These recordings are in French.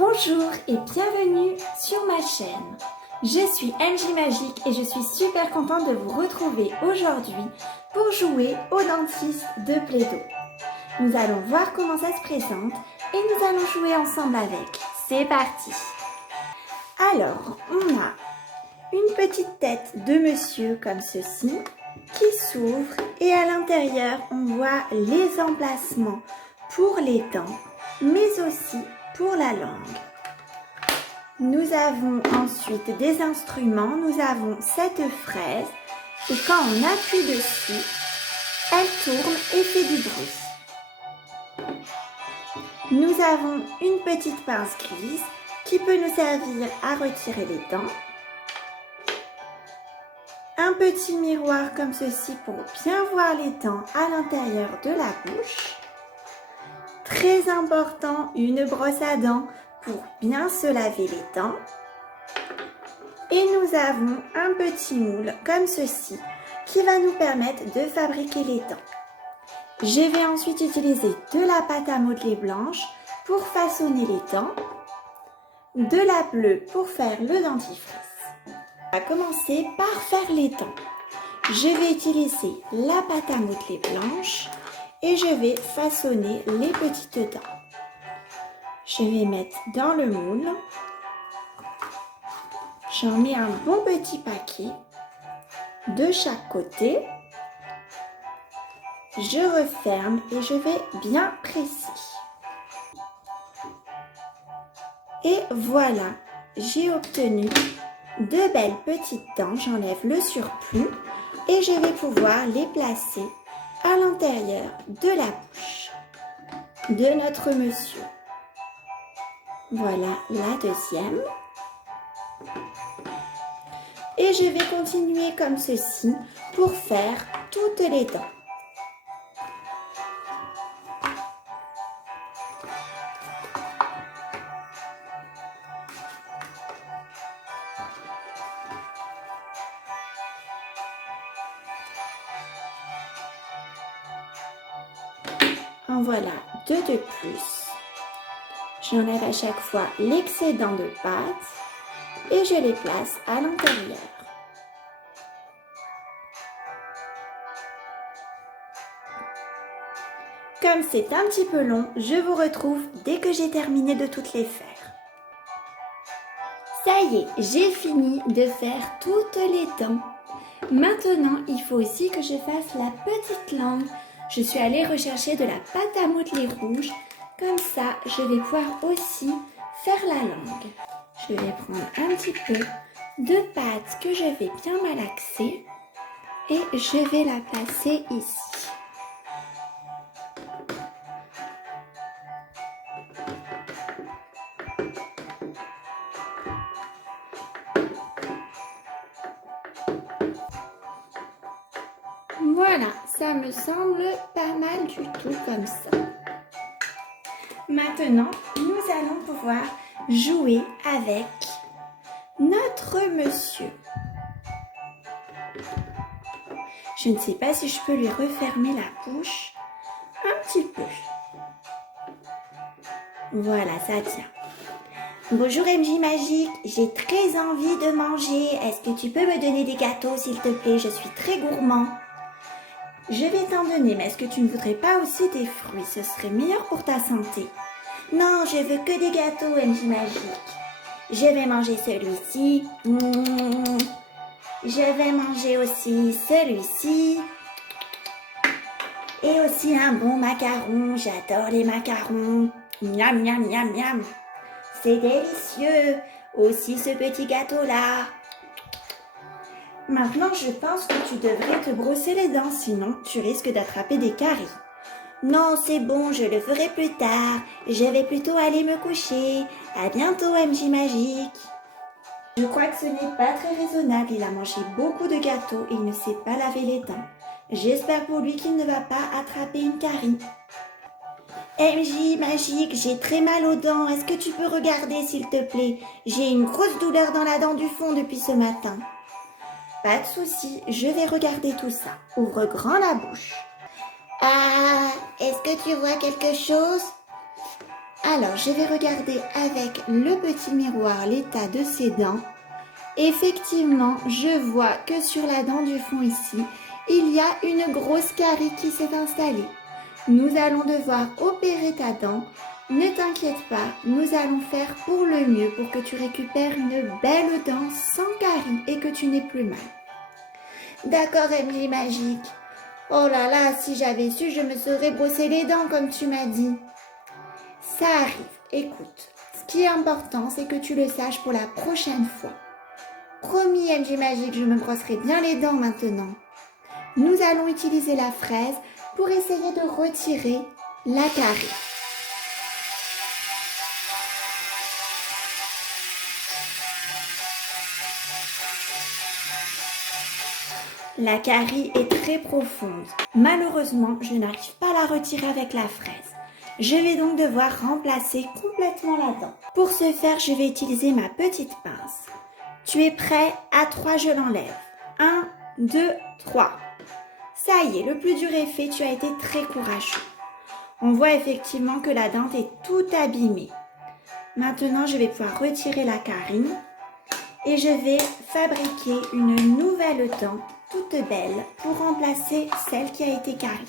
Bonjour et bienvenue sur ma chaîne. Je suis MJ Magique et je suis super contente de vous retrouver aujourd'hui pour jouer au dentiste de Play-Doh. Nous allons voir comment ça se présente et nous allons jouer ensemble avec. C'est parti! Alors, on a une petite tête de monsieur comme ceci qui s'ouvre et à l'intérieur on voit les emplacements pour les dents mais aussi pour la langue. Nous avons ensuite des instruments, nous avons cette fraise et quand on appuie dessus, elle tourne et fait du bruit. Nous avons une petite pince grise qui peut nous servir à retirer les dents. Un petit miroir comme ceci pour bien voir les dents à l'intérieur de la bouche. Très important, une brosse à dents pour bien se laver les dents. Et nous avons un petit moule comme ceci qui va nous permettre de fabriquer les dents. Je vais ensuite utiliser de la pâte à modeler blanche pour façonner les dents, de la bleue pour faire le dentifrice. On va commencer par faire les dents. Je vais utiliser la pâte à modeler blanche et je vais façonner les petites dents. Je vais mettre dans le moule. J'en mets un bon petit paquet de chaque côté. Je referme et je vais bien presser. Et voilà, j'ai obtenu de belles petites dents. J'enlève le surplus et je vais pouvoir les placer à l'intérieur de la bouche de notre monsieur. Voilà la deuxième. Et je vais continuer comme ceci pour faire toutes les dents. En voilà deux de plus. J'enlève à chaque fois l'excédent de pâte et je les place à l'intérieur. Comme c'est un petit peu long, je vous retrouve dès que j'ai terminé de toutes les faire. Ça y est, j'ai fini de faire toutes les dents. Maintenant, il faut aussi que je fasse la petite langue. Je suis allée rechercher de la pâte à modeler rouge. Comme ça, je vais pouvoir aussi faire la langue. Je vais prendre un petit peu de pâte que je vais bien malaxer et je vais la placer ici. Voilà, ça me semble pas mal du tout comme ça. Maintenant, nous allons pouvoir jouer avec notre monsieur. Je ne sais pas si je peux lui refermer la bouche un petit peu. Voilà, ça tient. Bonjour MJ Magique, j'ai très envie de manger. Est-ce que tu peux me donner des gâteaux s'il te plaît? Je suis très gourmand. Je vais t'en donner, mais est-ce que tu ne voudrais pas aussi des fruits? Ce serait meilleur pour ta santé. Non, je veux que des gâteaux, MJ Magique. Je vais manger celui-ci. Je vais manger aussi celui-ci. Et aussi un bon macaron. J'adore les macarons. Miam, miam, miam, miam. C'est délicieux. Aussi ce petit gâteau-là. Maintenant, je pense que tu devrais te brosser les dents, sinon tu risques d'attraper des caries. Non, c'est bon, je le ferai plus tard. Je vais plutôt aller me coucher. À bientôt, MJ Magique. Je crois que ce n'est pas très raisonnable. Il a mangé beaucoup de gâteaux et il ne sait pas laver les dents. J'espère pour lui qu'il ne va pas attraper une carie. MJ Magique, j'ai très mal aux dents. Est-ce que tu peux regarder, s'il te plaît? J'ai une grosse douleur dans la dent du fond depuis ce matin. Pas de souci, je vais regarder tout ça. Ouvre grand la bouche. Ah, est-ce que tu vois quelque chose? Alors, je vais regarder avec le petit miroir l'état de ses dents. Effectivement, je vois que sur la dent du fond ici, il y a une grosse carie qui s'est installée. Nous allons devoir opérer ta dent. Ne t'inquiète pas, nous allons faire pour le mieux pour que tu récupères une belle dent sans carie et que tu n'aies plus mal. D'accord, MJ Magique. Oh là là, si j'avais su, je me serais brossé les dents comme tu m'as dit. Ça arrive. Écoute, ce qui est important, c'est que tu le saches pour la prochaine fois. Promis, MJ Magique, je me brosserai bien les dents maintenant. Nous allons utiliser la fraise pour essayer de retirer la carie. La carie est très profonde. Malheureusement, je n'arrive pas à la retirer avec la fraise. Je vais donc devoir remplacer complètement la dent. Pour ce faire, je vais utiliser ma petite pince. Tu es prêt? À 3, je l'enlève. 1, 2, 3. Ça y est, le plus dur est fait, tu as été très courageux. On voit effectivement que la dent est toute abîmée. Maintenant, je vais pouvoir retirer la carie et je vais fabriquer une nouvelle dent toute belle pour remplacer celle qui a été carie.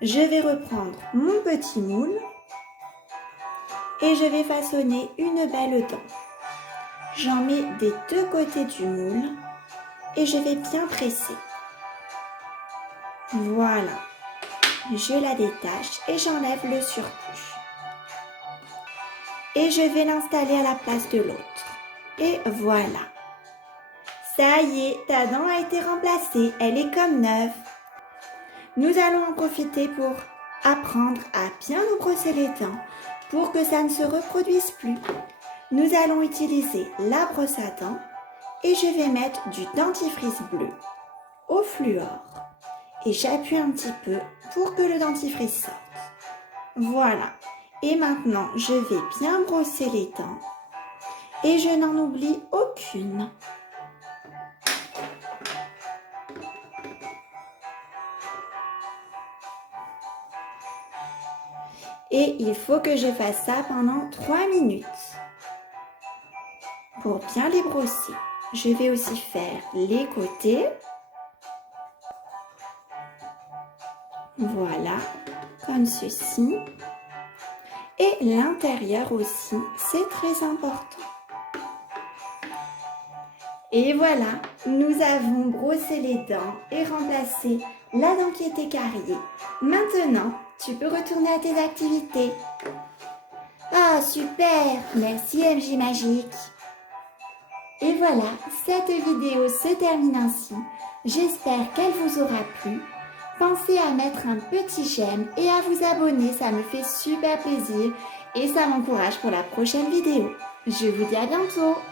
Je vais reprendre mon petit moule et je vais façonner une belle dent. J'en mets des deux côtés du moule et je vais bien presser. Voilà. Je la détache et j'enlève le surplus. Et je vais l'installer à la place de l'autre. Et voilà. Ça y est, ta dent a été remplacée. Elle est comme neuve. Nous allons en profiter pour apprendre à bien nous brosser les dents pour que ça ne se reproduise plus. Nous allons utiliser la brosse à dents et je vais mettre du dentifrice bleu au fluor. Et j'appuie un petit peu pour que le dentifrice sorte. Voilà. Et maintenant, je vais bien brosser les dents et je n'en oublie aucune. Et il faut que je fasse ça pendant 3 minutes. Pour bien les brosser, je vais aussi faire les côtés. Voilà, comme ceci. Et l'intérieur aussi, c'est très important. Et voilà, nous avons brossé les dents et remplacé la dent qui était cariée. Maintenant, tu peux retourner à tes activités. Ah, super! Merci MJ Magique. Et voilà, cette vidéo se termine ainsi. J'espère qu'elle vous aura plu. Pensez à mettre un petit j'aime et à vous abonner, ça me fait super plaisir et ça m'encourage pour la prochaine vidéo. Je vous dis à bientôt!